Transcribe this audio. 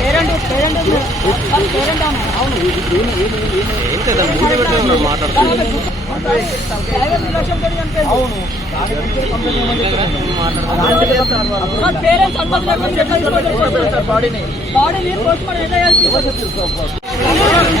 parent parent parent ಅಮ್ಮ lakh parent body